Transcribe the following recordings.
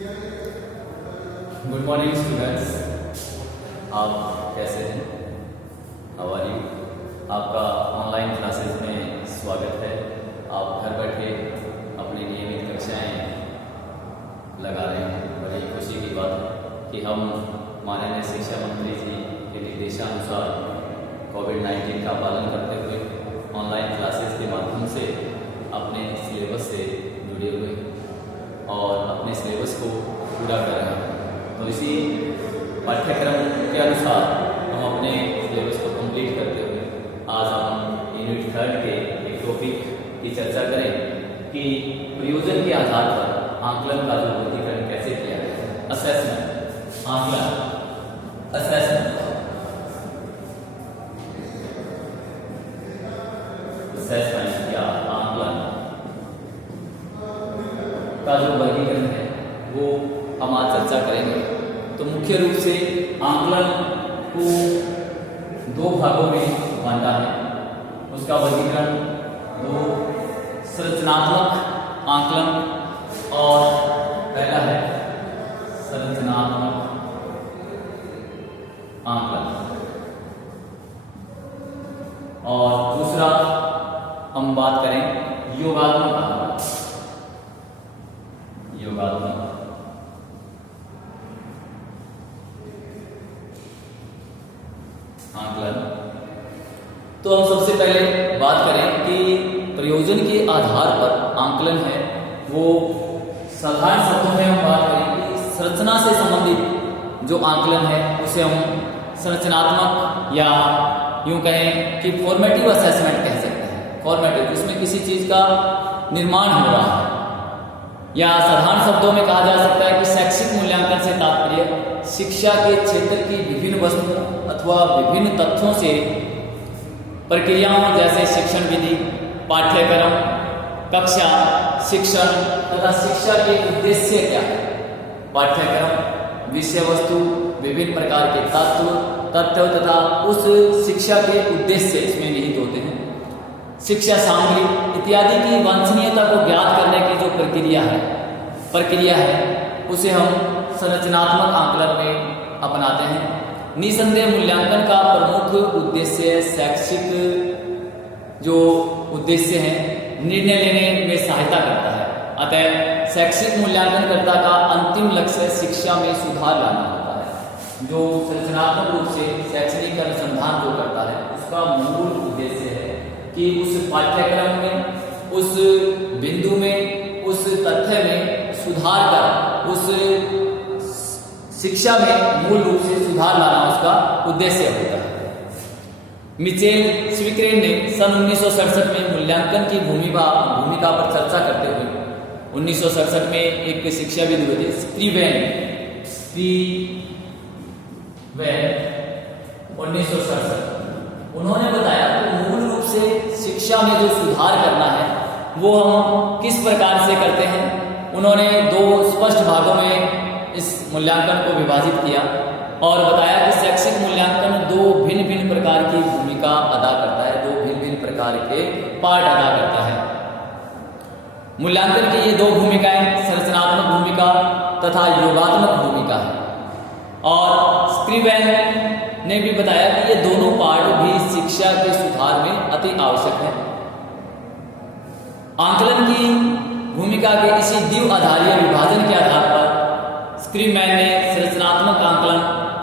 Good morning students, आप कैसे हैं? How are you? आपका ऑनलाइन क्लासेस में स्वागत है। आप घर बैठे अपनी नियमित कक्षाएं लगा रहे हैं। बड़ी खुशी की बात है कि हम माननीय शिक्षा मंत्री जी के निर्देशानुसार कोविड-19 का पालन करते हुए ऑनलाइन क्लासेस के माध्यम से अपने सिलेबस से जुड़े हुए और अपने सिलेबस को पूरा कर रहे हैं। तो इसी पाठ्यक्रम के अनुसार हम अपने सिलेबस को कंप्लीट करते हुए आज हम यूनिट 3 के एक टॉपिक की चर्चा करें कि प्रयोजन के आधार पर आंकलन का जो वर्गीकरण कैसे किया जाए। असेसमेंट, आंकलन, असेसमेंट या आंकलन का जो वर्गीकरण है वो हम आज चर्चा करेंगे। तो मुख्य रूप से आंकलन को 2 भागों में बांटा है। उसका वर्गीकरण 2 संरचनात्मक आंकलन और पहला है संरचनात्मक आंकलन और दूसरा हम बात करें योगात्मक आंकलन। योगात्मक आंकलन। तो हम सबसे पहले बात करें कि प्रयोजन के आधार पर आंकलन है वो साधारण शब्दों में हम बात करें कि संरचना से संबंधित जो आंकलन है उसे हम संरचनात्मक या यूं कहें कि फॉर्मेटिव असेसमेंट कह सकते हैं। फॉर्मेटिव, जिसमें किसी चीज का निर्माण हो रहा है, या साधारण शब्दों में कहा जा सकता है कि शैक्षिक मूल्यांकन से तात्पर्य शिक्षा के क्षेत्र की विभिन्न वस्तुओं अथवा विभिन्न तथ्यों से प्रक्रियाओं जैसे शिक्षण विधि, पाठ्यक्रम, कक्षा, शिक्षण तथा शिक्षा के उद्देश्य क्या है, पाठ्यक्रम, विषय वस्तु, विभिन्न प्रकार के तत्व तथा उस शिक्षा के उद्देश्य इसमें निहित होते हैं, शिक्षा सामग्री इत्यादि की वांछनीयता को ज्ञात करने की जो प्रक्रिया है उसे हम संरचनात्मक आंकलन में अपनाते हैं। निसंदेह मूल्यांकन का प्रमुख उद्देश्य शैक्षिक जो उद्देश्य है निर्णय लेने में सहायता करता है। अतः शैक्षिक मूल्यांकनकर्ता का अंतिम लक्ष्य शिक्षा में सुधार लाना होता है। जो संरचनात्मक रूप से शैक्षणिक अनुसंधान जो करता है उसका मूल उद्देश्य है कि उस पाठ्यक्रम में, उस बिंदु में, उस तथ्य में सुधार कर उस शिक्षा में मूल रूप से सुधार लाना उसका उद्देश्य होता है। मिचेल स्विक्रेन ने सन 1967 में मूल्यांकन की भूमिका पर चर्चा करते हुए 1967 में एक शिक्षाविद हुए थे स्क्रीवेन 1967। उन्होंने बताया कि मूल रूप से शिक्षा में जो सुधार करना है वो हम किस प्रकार से करते हैं। उन्होंने 2 स्पष्ट भागों में इस मूल्यांकन को विभाजित किया और बताया कि शैक्षिक मूल्यांकन 2 भिन्न प्रकार की भूमिका अदा करता है, 2 भिन्न प्रकार के पार्ट अदा करता है। मूल्यांकन की ये 2 भूमिकाएं संरचनात्मक भूमिका तथा योगात्मक भूमिका है। और स्क्रीवेन ने भी बताया कि ये दोनों पार्ट भी शिक्षा के सुधार में अति आवश्यक है। आंकलन की भूमिका के इसी द्विआधारीय विभाजन के आधार पर स्क्रीवेन ने संरचनात्मक आंकलन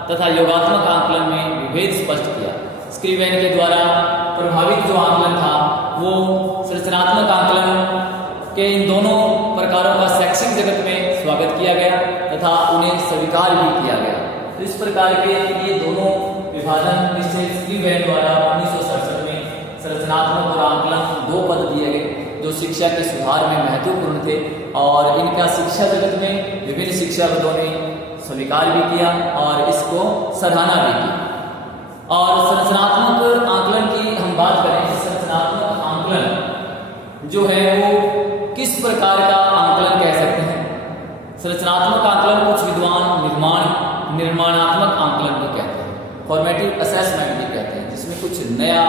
तथा योगात्मक आंकलन में विभेद स्पष्ट किया। स्क्रीवेन के द्वारा प्रभावित जो आंकलन था वो संरचनात्मक आंकलन के इन दोनों प्रकारों का शैक्षिक जगत में स्वागत किया गया तथा उन्हें स्वीकार भी किया गया। तो इस प्रकार के ये दोनों विभाजन निश्चय स्क्रीवेन द्वारा 1967 में संरचनात्मक और आंकलन 2 पद दिए गए जो शिक्षा के सुधार में महत्वपूर्ण थे और इनका शिक्षा जगत में विभिन्न शिक्षाविदों ने स्वीकार भी किया और इसको सराहना भी की। और संरचनात्मक आंकलन की हम बात करें, संरचनात्मक आंकलन जो है वो किस प्रकार का आंकलन कह सकते हैं। संरचनात्मक आंकलन कुछ विद्वान निर्माणात्मक आंकलन भी कहते हैं, फॉर्मेटिव असेसमेंट भी कहते हैं, जिसमें कुछ नया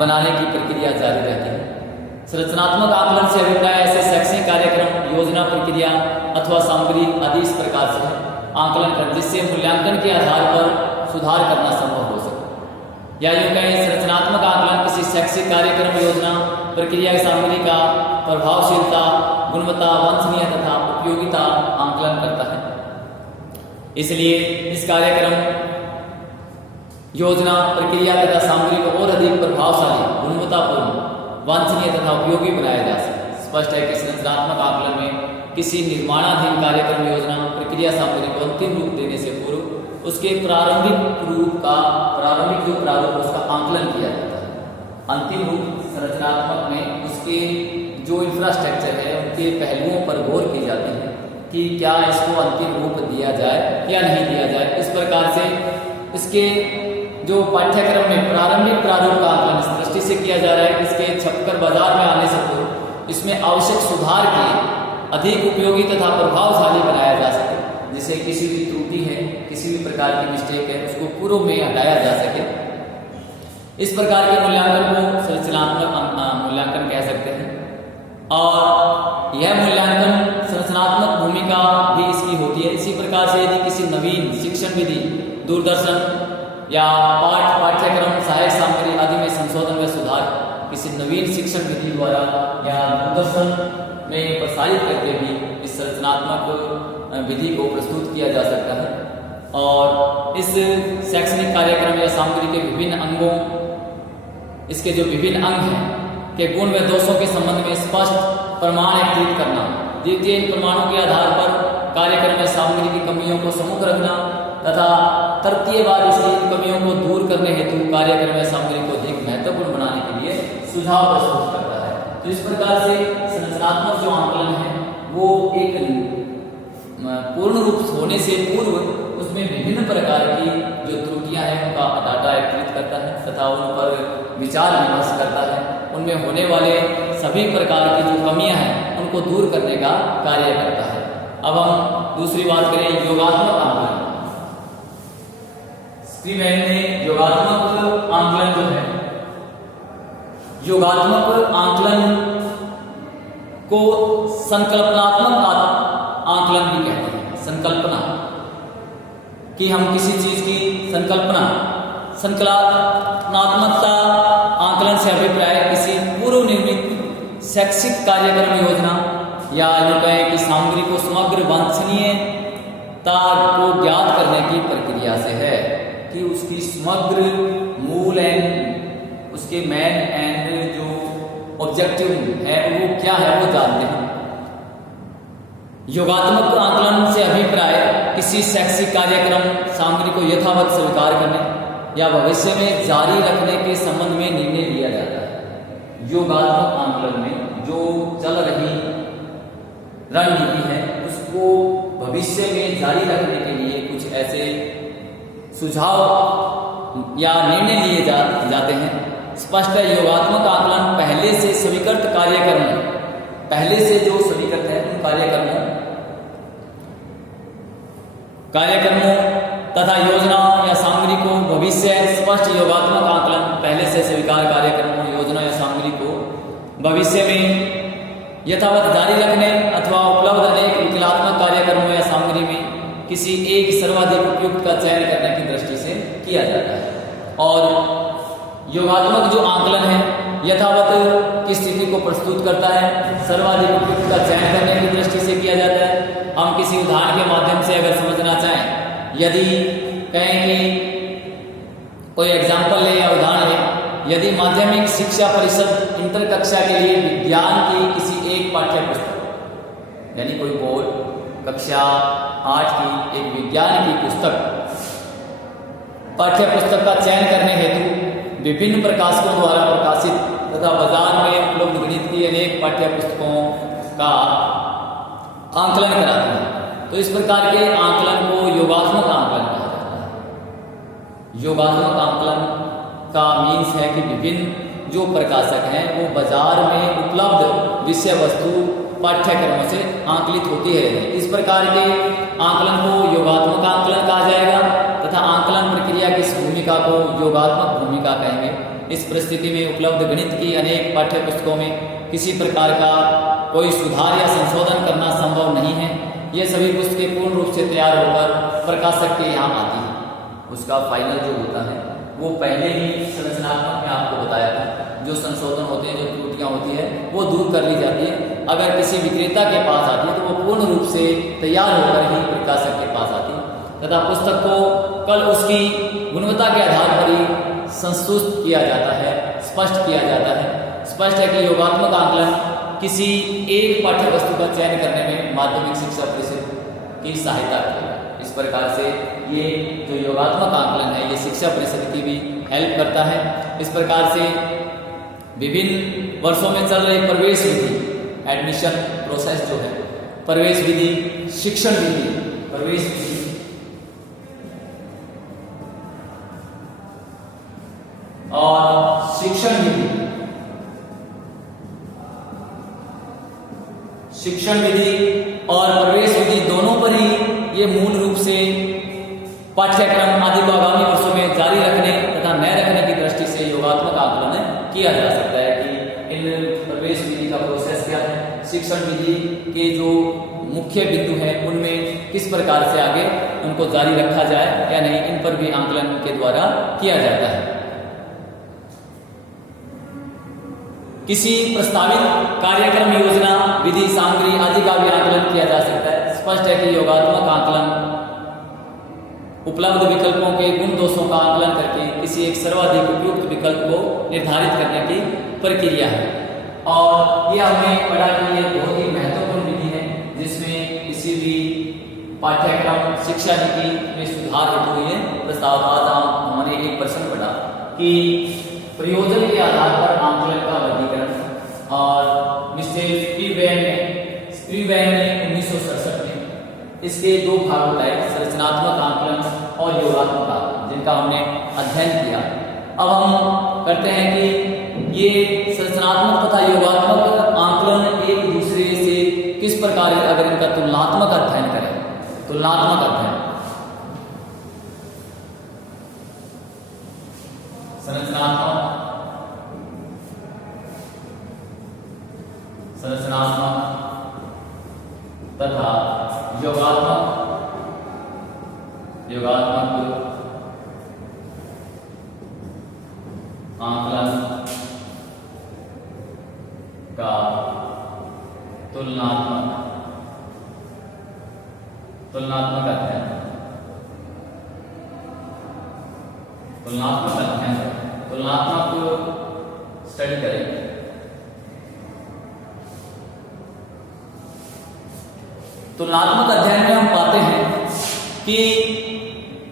बनाने की प्रक्रिया जारी रहती है। संरचनात्मक आकलन से अभिप्राय ऐसे शैक्षणिक कार्यक्रम, योजना, प्रक्रिया अथवा सामग्री आदि इस प्रकार से आकलन कर जिससे मूल्यांकन के आधार पर सुधार करना संभव हो सके। या यूँ कहें संरचनात्मक आकलन किसी शैक्षिक कार्यक्रम, योजना, प्रक्रिया की सामग्री का प्रभावशीलता, गुणवत्ता, वांछनीय तथा उपयोगिता आकलन करता है। इसलिए इस कार्यक्रम, योजना, प्रक्रिया तथा सामग्री को और अधिक प्रभावशाली, गुणवत्तापूर्ण, वांछनीय तथा उपयोगी बनाया जा सके। स्पष्ट है कि संरचनात्मक आकलन में किसी निर्माणाधीन कार्यक्रम, योजना, प्रक्रिया, सामग्री को अंतिम रूप देने से पूर्व उसके प्रारंभिक जो प्रारूप उसका आकलन किया जाता है। अंतिम रूप संरचनात्मक में उसके जो इंफ्रास्ट्रक्चर है उनके पहलुओं पर गौर की जाती है कि क्या इसको अंतिम रूप दिया जाए या नहीं दिया जाए। इस प्रकार से इसके जो पाठ्यक्रम में प्रारंभिक प्रारूप का आकलन इस दृष्टि से किया जा रहा है कि इसके छपकर बाजार में आने से पूर्व इसमें आवश्यक सुधार के अधिक उपयोगी तथा प्रभावशाली बनाया जा सके, जिससे किसी भी त्रुटि है, किसी भी प्रकार की मिस्टेक है उसको पूर्व में हटाया जा सके। इस प्रकार के मूल्यांकन को संरचनात्मक मूल्यांकन कह सकते हैं। और यह मूल्यांकन संरचनात्मक भूमिका भी इसकी होती है। इसी प्रकार से यदि किसी नवीन शिक्षण विधि, दूरदर्शन या पाठ्यक्रम, सहायक सामग्री आदि में संशोधन व सुधार किसी नवीन शिक्षण विधि द्वारा या दूरदर्शन में प्रसारित करके भी इस संरचनात्मक विधि को प्रस्तुत किया जा सकता है। और इस शैक्षणिक कार्यक्रम या सामग्री के विभिन्न अंगों, इसके जो विभिन्न अंग हैं के गुण व दोषों के संबंध में स्पष्ट प्रमाण एकत्रित करना, द्वितीय इन प्रमाणों के आधार पर कार्यक्रम या सामग्री की कमियों को सम्मुख रखना तथा तृतीय बार इसकी कमियों को दूर करने हेतु कार्यक्रम या सामग्री को अधिक महत्वपूर्ण बनाने के लिए सुझाव प्रस्तुत करता है। तो इस प्रकार से संरचनात्मक जो आकलन है वो एक पूर्ण रूप होने से पूर्व उसमें विभिन्न प्रकार की जो त्रुटियां हैं उनका डाटा एकत्रित करता है तथा उन पर विचार विमर्श करता है। उनमें होने वाले सभी प्रकार की जो कमियां हैं उनको दूर करने का कार्य करता है। अब हम दूसरी बात करें योगात्मक आकलन। स्क्रीन में योगात्मक आकलन जो है, योगात्मक आकलन को संकल्पनात्मक आकलन भी कहते हैं। संकल्पना कि हम किसी चीज की संकल्पनात्मकता आकलन से अभिप्राय किसी पूर्व निर्मित शैक्षिक कार्यक्रम, योजना या यूँ कहें कि सामग्री को समग्र वांछनीयता को ज्ञात करने की प्रक्रिया से है कि उसकी समग्र मूल एंड उसके मेन एंड जो ऑब्जेक्टिव है वो क्या है वो जानते हैं। योगात्मक आकलन से अभिप्राय किसी शैक्षिक कार्यक्रम, सामग्री को यथावत स्वीकार करने या भविष्य में जारी रखने के संबंध में निर्णय लिया जाता है। योगात्मक आकलन में जो चल रही रणनीति है उसको भविष्य में जारी रखने के लिए कुछ ऐसे सुझाव या निर्णय लिए जाते हैं। स्पष्ट है योगात्मक आकलन पहले से स्वीकृत कार्यक्रमों, पहले से जो स्वीकृत है उन कार्यक्रमों तथा योजना या सामग्री को भविष्य स्पष्ट योगात्मक आकलन पहले से स्वीकार कार्यक्रमों, योजना या सामग्री को भविष्य में यथावत जारी रखने अथवा उपलब्ध अनेक विकलात्मक कार्यक्रमों या सामग्री में किसी एक सर्वाधिक उपयुक्त का चयन करने की दृष्टि से किया जाता है। और योगात्मक जो आकलन है यथावत की स्थिति को प्रस्तुत करता है, सर्वाधिक उपयुक्त का चयन करने की दृष्टि से किया जाता है। हम किसी उदाहरण के माध्यम से अगर समझना चाहें, यदि कहें कि कोई एग्जाम्पल ले या उदाहरण ले, यदि माध्यमिक शिक्षा परिषद इंटर कक्षा के लिए विज्ञान की किसी एक पाठ्य पुस्तक यानी कोई बोर्ड कक्षा 8 की एक विज्ञान की पुस्तक पाठ्य पुस्तक का चयन करने हेतु विभिन्न प्रकाशकों द्वारा प्रकाशित तथा बाजार में उपलब्ध गणित की अनेक पाठ्य पुस्तकों का आकलन कराती है। तो इस प्रकार के आकलन को योगात्मक आकलन कहा जाता है। योगात्मक आकलन का मीन्स है कि विभिन्न जो प्रकाशक हैं वो बाजार में उपलब्ध विषय वस्तु पाठ्यक्रमों से आकलित होती है। इस प्रकार के आकलन को योगात्मक आकलन कहा जाएगा तथा आकलन प्रक्रिया की इस भूमिका को योगात्मक भूमिका कहेंगे। इस परिस्थिति में उपलब्ध गणित की अनेक पाठ्य पुस्तकों में किसी प्रकार का कोई सुधार या संशोधन करना संभव नहीं है। ये सभी पुस्तकें पूर्ण रूप से तैयार होकर प्रकाशक के यहाँ आती है। उसका फाइनल जो होता है वो पहले ही संरचनात्मक में आपको बताया था, जो संशोधन होते हैं, जो त्रुटियां होती है वो दूर कर ली जाती है। अगर किसी विक्रेता के पास आती है तो वो पूर्ण रूप से तैयार होकर ही प्रकाशक के पास आती है तथा पुस्तक को कल उसकी गुणवत्ता के आधार पर ही संशोधित किया जाता है, स्पष्ट किया जाता है। स्पष्ट है कि योगात्मक आकलन किसी एक पाठ्य वस्तु का चयन करने में माध्यमिक शिक्षा परिषद की सहायता करेगा। इस प्रकार से ये जो योगात्मक आकलन है ये शिक्षा परिषद की भी हेल्प करता है। इस प्रकार से विभिन्न वर्षों में चल रही प्रवेश विधि, एडमिशन प्रोसेस जो है, प्रवेश विधि, शिक्षण विधि, प्रवेश विधि और शिक्षण विधि, शिक्षण विधि और प्रवेश विधि दोनों पर ही ये मूल रूप से पाठ्यक्रम आदि को आगामी वर्षों में जारी रखने तथा नए रखने की दृष्टि से योगात्मक आकलन किया जा सकता है कि इन प्रवेश विधि का प्रोसेस क्या है, शिक्षण विधि के जो मुख्य बिंदु हैं उनमें किस प्रकार से आगे उनको जारी रखा जाए या नहीं, इन पर भी आकलन के द्वारा किया जाता है। किसी प्रस्तावित कार्यक्रम, योजना, विधि, सामग्री आदि का भी आकलन किया जा सकता है। स्पष्ट है कि योगात्मक आकलन उपलब्ध विकल्पों के गुण दोषों का आकलन करके किसी एक सर्वाधिक उपयुक्त विकल्प को निर्धारित करने की प्रक्रिया है। और यह हमने पढ़ा कि यह बहुत ही महत्वपूर्ण विधि है जिसमें किसी भी पाठ्यक्रम शिक्षा नीति में सुधार हेतु ये प्रस्ताव। आज हमने एक प्रश्न पढ़ा कि प्रयोजन के आधार पर आकलन का वर्गीकरण, और मिस्टर स्प्रीवैन ने 1967 में इसके दो भाग बताए, संरचनात्मक आकलन और योगात्मक आकलन, जिनका हमने अध्ययन किया। अब हम करते हैं कि ये संरचनात्मक तथा योगात्मक आकलन एक दूसरे से किस प्रकार, अगर इनका तुलनात्मक अध्ययन करें, तुलनात्मक अध्ययन, संरचनात्मक तथा योगात्मक आकलन का तुलनात्मक अध्ययन, तुलनात्मक स्टडी करें। तुलनात्मक अध्ययन में हम पाते हैं कि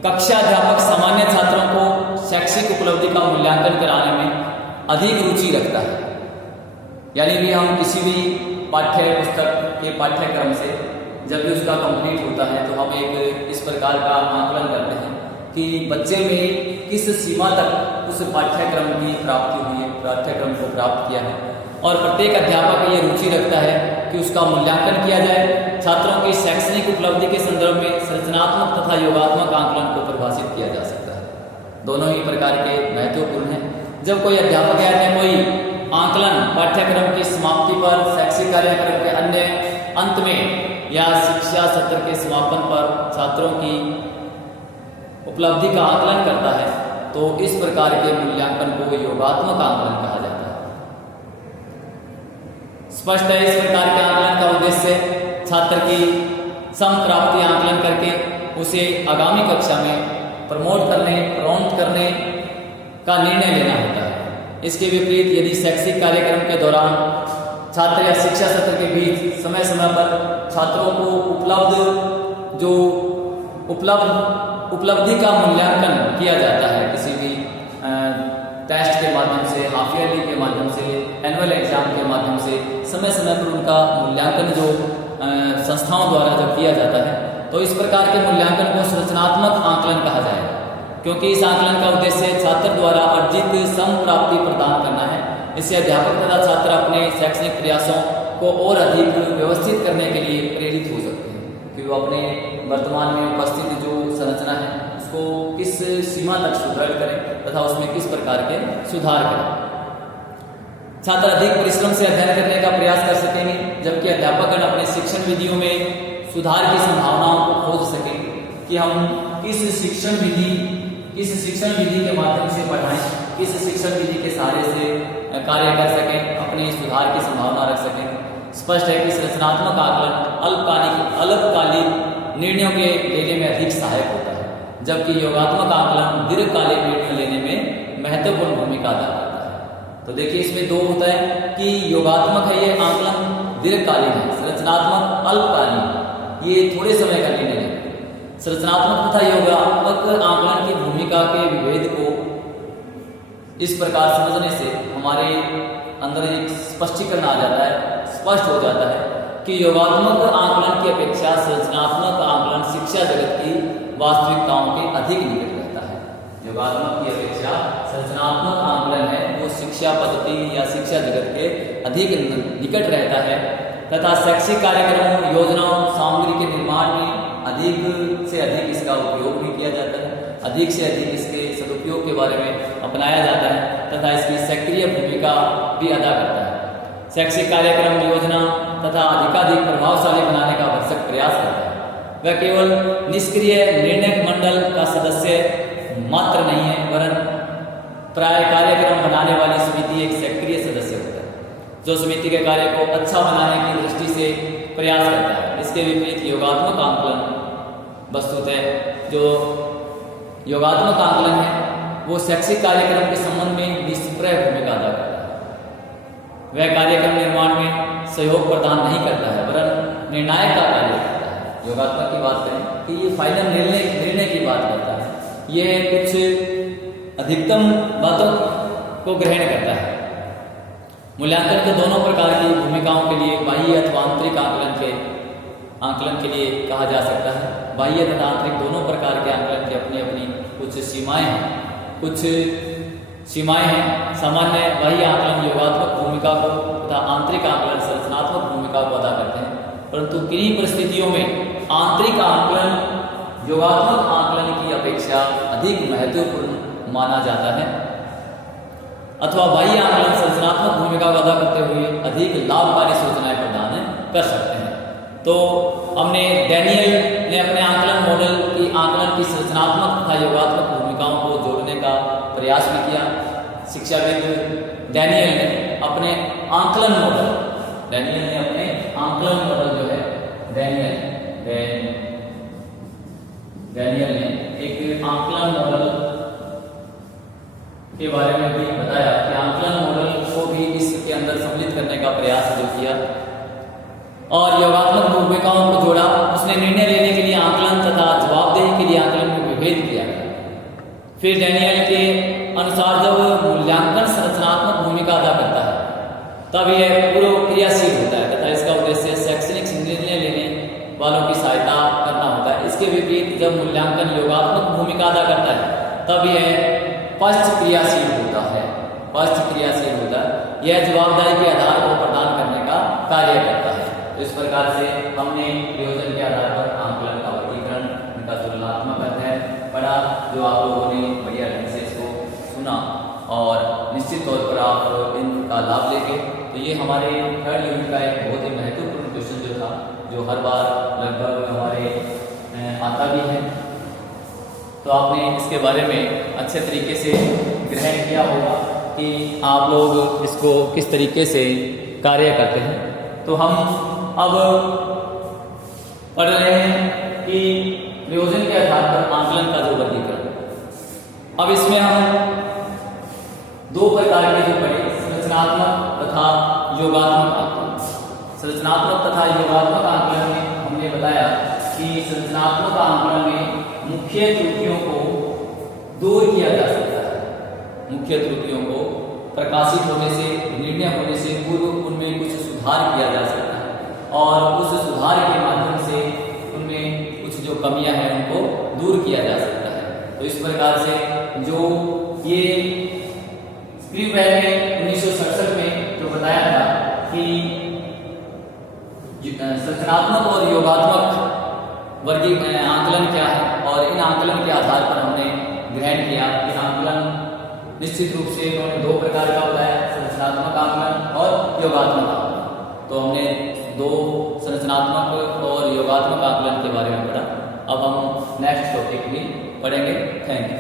कक्षा अध्यापक सामान्य छात्रों को शैक्षिक उपलब्धि का मूल्यांकन कराने में अधिक रुचि रखता है। यानी कि हम किसी भी पाठ्य पुस्तक के पाठ्यक्रम से जब भी उसका कंप्लीट होता है तो हम एक इस प्रकार का आकलन करते हैं कि बच्चे में किस सीमा तक उस पाठ्यक्रम की प्राप्ति हुई है, पाठ्यक्रम को प्राप्त किया है। और प्रत्येक अध्यापक ये रुचि रखता है कि उसका मूल्यांकन किया जाए। छात्रों की शैक्षणिक उपलब्धि के संदर्भ में संरचनात्मक तथा योगात्मक आकलन को परिभाषित किया जा सकता है। दोनों ही प्रकार के महत्वपूर्ण हैं। जब कोई अध्यापक या कोई आकलन पाठ्यक्रम की समाप्ति पर, शैक्षिक कार्यक्रम के अन्य अंत में या शिक्षा सत्र के समापन पर छात्रों की उपलब्धि का आकलन करता है तो इस प्रकार के मूल्यांकन को योगात्मक आकलन कहा जाता है। स्पष्ट है, इस प्रकार के आकलन का उद्देश्य छात्र की सम प्राप्ति आकलन करके उसे आगामी कक्षा में प्रमोट करने, प्रॉम्प्ट करने का निर्णय लेना होता है। इसके विपरीत यदि शैक्षिक कार्यक्रम के दौरान छात्र या शिक्षा सत्र के बीच समय समय पर छात्रों को उपलब्धि का मूल्यांकन किया जाता है, किसी भी टेस्ट के माध्यम से, हाफ ईयरली के माध्यम से, एनुअल एग्जाम के माध्यम से समय समय पर उनका मूल्यांकन जो संस्थाओं द्वारा जब किया जाता है तो इस प्रकार के मूल्यांकन को संरचनात्मक आकलन कहा जाएगा, क्योंकि इस आकलन का उद्देश्य छात्र द्वारा अर्जित सम प्राप्ति प्रदान करना है। इससे अध्यापक तथा छात्र अपने शैक्षणिक प्रयासों को और अधिक व्यवस्थित करने के लिए प्रेरित हो सकते हैं कि वो अपने वर्तमान में उपस्थित जो संरचना है उसको उसको किस सीमा तक सुदृढ़ करें तथा उसमें किस प्रकार के सुधार करें। छात्र अधिक परिश्रम से अध्ययन करने का प्रयास कर सकेंगे, जबकि अध्यापकगण अपने शिक्षण विधियों में सुधार की संभावनाओं को खोज सकें कि हम किस शिक्षण विधि के माध्यम से पढ़ाएं, किस शिक्षण विधि के सहारे से कार्य कर सकें, अपने सुधार की संभावना रख सकें। स्पष्ट है कि रचनात्मक आकलन अल्पकालिक निर्णयों के लेने में अधिक सहायक होता है, जबकि योगात्मक आकलन दीर्घकालिक निर्णय लेने में महत्वपूर्ण भूमिका अदा करता है। तो देखिए इसमें दो होता है कि योगात्मक है ये आकलन दीर्घकालीन है, रचनात्मक अल्पकालीन, ये थोड़े समय का निर्णय है। संरचनात्मक तथा योगात्मक आकलन की भूमिका के विभेद को इस प्रकार समझने से हमारे अंदर एक स्पष्टीकरण आ जाता है, स्पष्ट हो जाता है कि योगात्मक आकलन की अपेक्षा संरचनात्मक आकलन शिक्षा जगत की वास्तविकताओं के अधिक निकट रहता है। योगात्मक की अपेक्षा संरचनात्मक आकलन है वो शिक्षा पद्धति या शिक्षा जगत के अधिक निकट रहता है तथा शैक्षिक कार्यक्रमों, योजनाओं, सामग्री के निर्माण में अधिक से अधिक इसका उपयोग भी किया जाता है, अधिक से अधिक इसके सदुपयोग के बारे में अपनाया जाता है तथा इसकी सक्रिय भूमिका भी अदा करता है। शैक्षिक कार्यक्रम, योजना तथा अधिकाधिक प्रभावशाली बनाने का भरसक प्रयास करता है। वह केवल निष्क्रिय निर्णय मंडल का सदस्य मात्र नहीं है, वरन प्राय कार्यक्रम बनाने वाली समिति एक सक्रिय सदस्य होता है, जो समिति के कार्य को अच्छा बनाने की दृष्टि से प्रयास करता है। इसके विपरीत योगात्मक आकलन वस्तुतः जो योगात्मक आकलन है वो शैक्षिक कार्यक्रम के संबंध में निष्प्रय भूमिका अदा करता है। वह कार्यक्रम निर्माण में सहयोग प्रदान नहीं करता है, वरन निर्णायक का कार्य करता है। योगात्मक की बात करें कि ये फाइनल निर्णय की बात करता है, यह कुछ अधिकतम बातों को ग्रहण करता है। मूल्यांकन के दोनों प्रकार की भूमिकाओं के लिए बाह्य अथवा आंतरिक आकलन के लिए कहा जा सकता है। बाह्य तथा आंतरिक दोनों प्रकार के आकलन की अपनी अपनी कुछ सीमाएं हैं। सामान्य बाह्य आकलन योगात्मक भूमिका को तथा आंतरिक आकलन संरचनात्मक भूमिका को अदा करते हैं, परंतु किन्हीं परिस्थितियों में आंतरिक आकलन योगात्मक आकलन की अपेक्षा अधिक महत्वपूर्ण माना जाता है अथवा बाह्य आकलन संरचनात्मक भूमिका को अदा करते हुए अधिक लाभकारी सूचनाएं प्रदान कर सकते हैं। तो हमने डैनियल ने अपने आकलन मॉडल की आकलन की संरचनात्मक तथा योगात्मक भूमिकाओं को जोड़ने का प्रयास भी किया। शिक्षाविद डैनियल ने अपने आकलन मॉडल जो है डैनियल ने एक आकलन मॉडल के बारे में भी बताया कि आकलन मॉडल को भी इसके अंदर सम्मिलित करने का प्रयास जो किया और योगात्मक भूमिकाओं को जोड़ा। उसने निर्णय लेने के लिए आकलन तथा जवाबदेही के लिए आकलन में विभेद किया। फिर डैनियल के अनुसार जब मूल्यांकन संरचनात्मक भूमिका अदा करता है तब यह पूर्व क्रियाशील होता है तथा इसका उद्देश्य शैक्षणिक निर्णय लेने वालों की सहायता करना होता है। इसके विपरीत जब मूल्यांकन योगात्मक भूमिका अदा करता है तब यह पश्च क्रियाशील होता है। यह जवाबदारी के आधार को प्रदान करने का कार्य करता है। तो इस प्रकार से हमने प्रयोजन के आधार पर आकलन का वर्गीकरण, उनका तुलनात्मक अध्ययन पढ़ा, जो आप लोगों ने बढ़िया ढंग से इसको सुना और निश्चित तौर पर आप इनका लाभ लेंगे। तो ये हमारे थर्ड यूनिट का एक बहुत ही महत्वपूर्ण क्वेश्चन जो था, जो हर बार लगभग हमारे आता भी है। तो आपने इसके बारे में अच्छे तरीके से ग्रहण किया होगा कि आप लोग इसको किस तरीके से कार्य करते हैं। तो हम अब पढ़ रहे हैं कि प्रयोजन के आधार पर आकलन का जो वर्गीकरण। अब इसमें हम दो प्रकार के जो पढ़े, संरचनात्मक तथा योगात्मक आकलन। संरचनात्मक तथा योगात्मक आकलन में हमने बताया कि संरचनात्मक आकलन में मुख्य त्रुटियों को दूर किया जा सकता है। मुख्य त्रुटियों को प्रकाशित होने से, निर्णय होने से पूर्व उनमें कुछ सुधार किया जा सकता है और उस सुधार के माध्यम से उनमें कुछ जो कमियां हैं उनको दूर किया जा सकता है। तो इस प्रकार से जो ये स्क्रीपवेल ने 1967 में जो बताया था कि संरचनात्मक और योगात्मक वर्गीय आंकलन क्या है, और इन आंकलन के आधार पर हमने ग्रहण किया कि आंकलन निश्चित रूप से उन्होंने दो प्रकार का बताया, संरचनात्मक आंकलन और योगात्मक आंकलन। तो हमने दो संरचनात्मक और योगात्मक आंकलन के बारे में पढ़ा। अब हम नेक्स्ट टॉपिक भी पढ़ेंगे। Thank you.